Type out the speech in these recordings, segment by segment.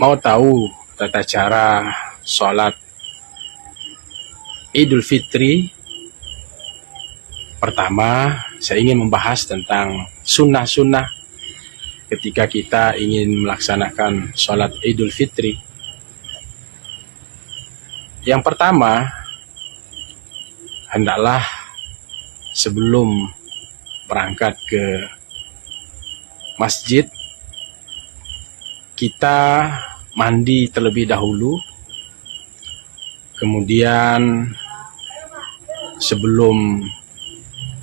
Mau tahu tata cara sholat Idul Fitri? Pertama, saya ingin membahas tentang sunnah-sunnah ketika kita ingin melaksanakan sholat Idul Fitri. Yang pertama, hendaklah sebelum berangkat ke masjid, kita mandi terlebih dahulu. Kemudian sebelum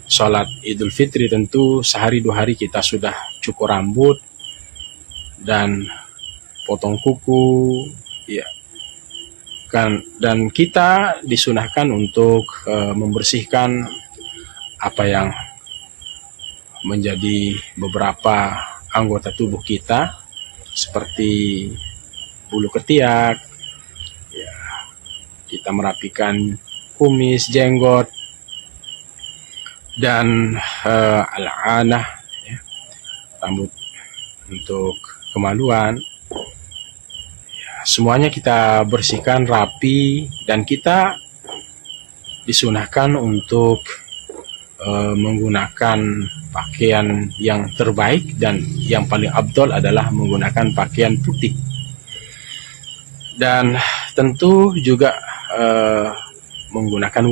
sholat Idul Fitri tentu sehari dua hari kita sudah cukur rambut dan potong kuku, ya kan, dan kita disunahkan untuk membersihkan apa yang menjadi beberapa anggota tubuh kita seperti bulu ketiak, ya, kita merapikan kumis, jenggot, dan al-anah, ya, rambut untuk kemaluan. Ya, semuanya kita bersihkan rapi, dan kita disunahkan untuk menggunakan pakaian yang terbaik, dan yang paling afdol adalah menggunakan pakaian putih. Dan tentu juga menggunakan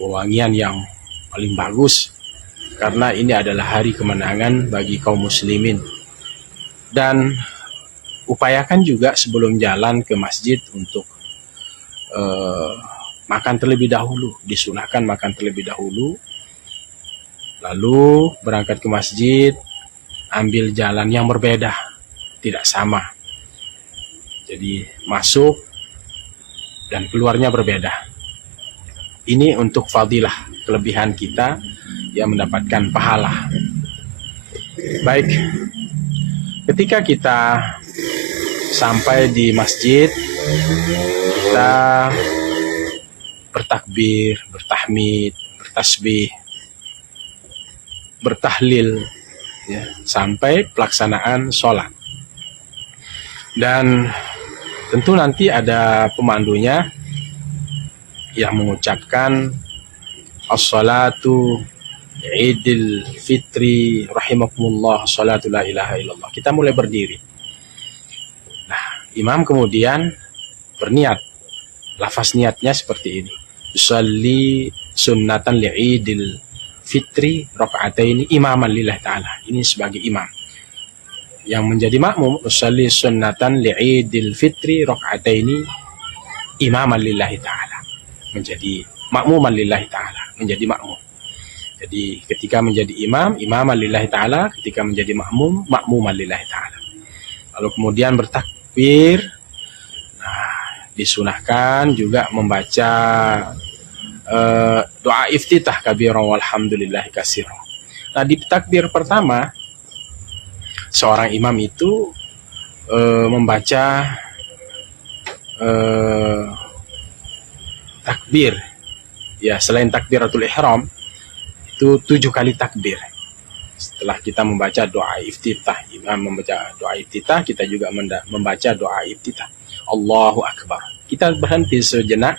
wangian yang paling bagus, karena ini adalah hari kemenangan bagi kaum muslimin. Dan upayakan juga sebelum jalan ke masjid untuk makan terlebih dahulu, disunahkan makan terlebih dahulu, lalu berangkat ke masjid, ambil jalan yang berbeda, tidak sama. Jadi masuk dan keluarnya berbeda. Ini untuk fadilah, kelebihan kita yang mendapatkan pahala. Baik, ketika kita sampai di masjid, kita bertakbir, bertahmid, bertasbih, bertahlil, ya, sampai pelaksanaan sholat. Dan tentu nanti ada pemandunya yang mengucapkan as-salatu Idul Fitri rahimakumullah, salatu la ilaha illallah. Kita mulai berdiri. Nah, imam kemudian berniat. Lafaz niatnya seperti ini: usalli sunnatan li'idil fitri raka'ataini imaman lillahi ta'ala. Ini sebagai imam. Yang menjadi makmum, usalli sunnatan li'idil fitri raka'ataini imaman lillahi ta'ala. Menjadi makmuman lillahi ta'ala, menjadi makmum. Jadi ketika menjadi imam, imaman lillahi ta'ala; ketika menjadi makmum, makmuman lillahi ta'ala. Lalu kemudian bertakbir. Nah, disunahkan juga membaca doa iftitah kabiran walhamdulillahi katsiran. Nah, di takbir pertama, seorang imam itu membaca takbir, ya, selain takbiratul ihram itu 7 kali takbir. Setelah kita membaca doa iftitah, imam membaca doa iftitah, kita juga membaca doa iftitah, Allahu Akbar. Kita berhenti sejenak,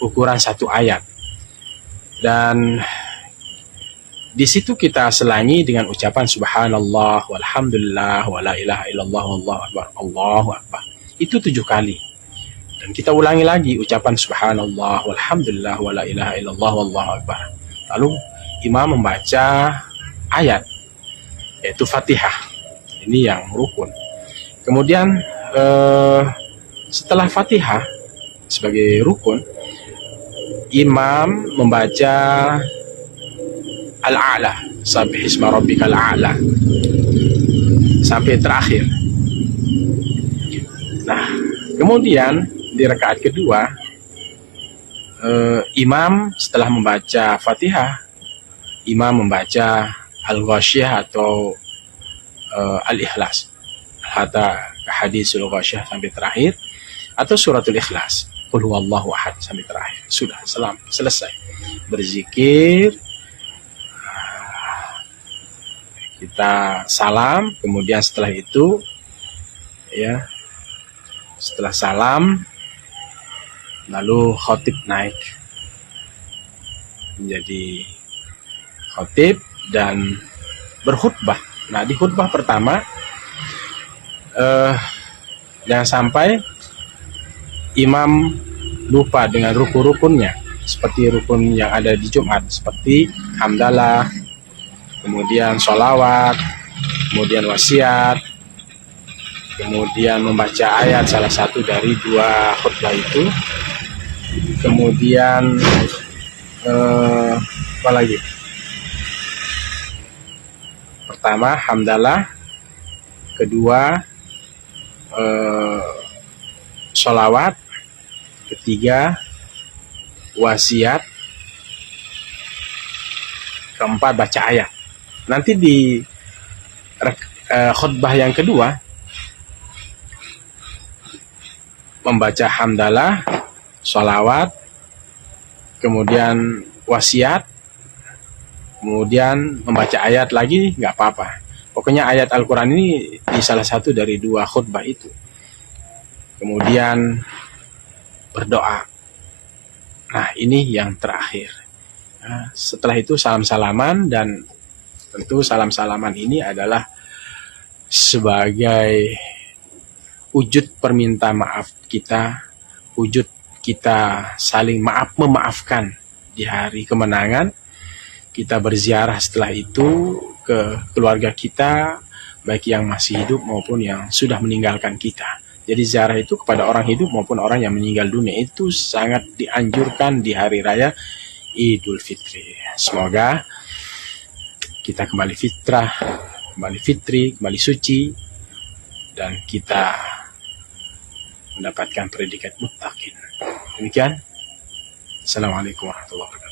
ukuran 1 ayat, dan di situ kita selangi dengan ucapan subhanallah walhamdulillah wala ilaha illallah wallahu akbar, Allahu Akbar. Itu 7 kali. Dan kita ulangi lagi ucapan subhanallah walhamdulillah wala ilaha illallah wallahu akbar. Lalu imam membaca ayat, yaitu Fatihah. Ini yang rukun. Kemudian setelah Fatihah sebagai rukun, imam membaca Al-A'la, Sabbihisma Rabbikal A'la, sampai terakhir. Nah, kemudian di rakaat kedua, imam setelah membaca Fatihah, imam membaca Al-Ghasyiyah atau Al-Ikhlas, hatta hadisul Ghasyiyah sampai terakhir, atau suratul Ikhlas, Qul huwallahu ahad sampai terakhir. Sudah selesai berzikir, kita salam. Kemudian setelah itu ya. Setelah salam, lalu khotib naik menjadi khotib dan berkhutbah. Nah, di khutbah pertama jangan sampai imam lupa dengan rukun-rukunnya, seperti rukun yang ada di Jumat, seperti hamdalah, kemudian sholawat, kemudian wasiat, kemudian membaca ayat salah satu dari dua khutbah itu, kemudian apa lagi? Pertama hamdalah, kedua sholawat, ketiga wasiat, keempat baca ayat. Nanti di khutbah yang kedua membaca hamdalah, sholawat, kemudian wasiat, kemudian membaca ayat lagi, nggak apa-apa. Pokoknya ayat Al-Quran ini di salah satu dari dua khutbah itu. Kemudian berdoa. Nah, ini yang terakhir. Nah, setelah itu salam-salaman, dan tentu salam-salaman ini adalah sebagai wujud perminta maaf kita, wujud kita saling memaafkan di hari kemenangan. Kita berziarah setelah itu ke keluarga kita, baik yang masih hidup maupun yang sudah meninggalkan kita. Jadi ziarah itu kepada orang hidup maupun orang yang meninggal dunia itu sangat dianjurkan di hari raya Idul Fitri. Semoga kita kembali fitrah, kembali fitri, kembali suci, dan kita mendapatkan predikat muttaqin. Demikian. Assalamualaikum warahmatullahi wabarakatuh.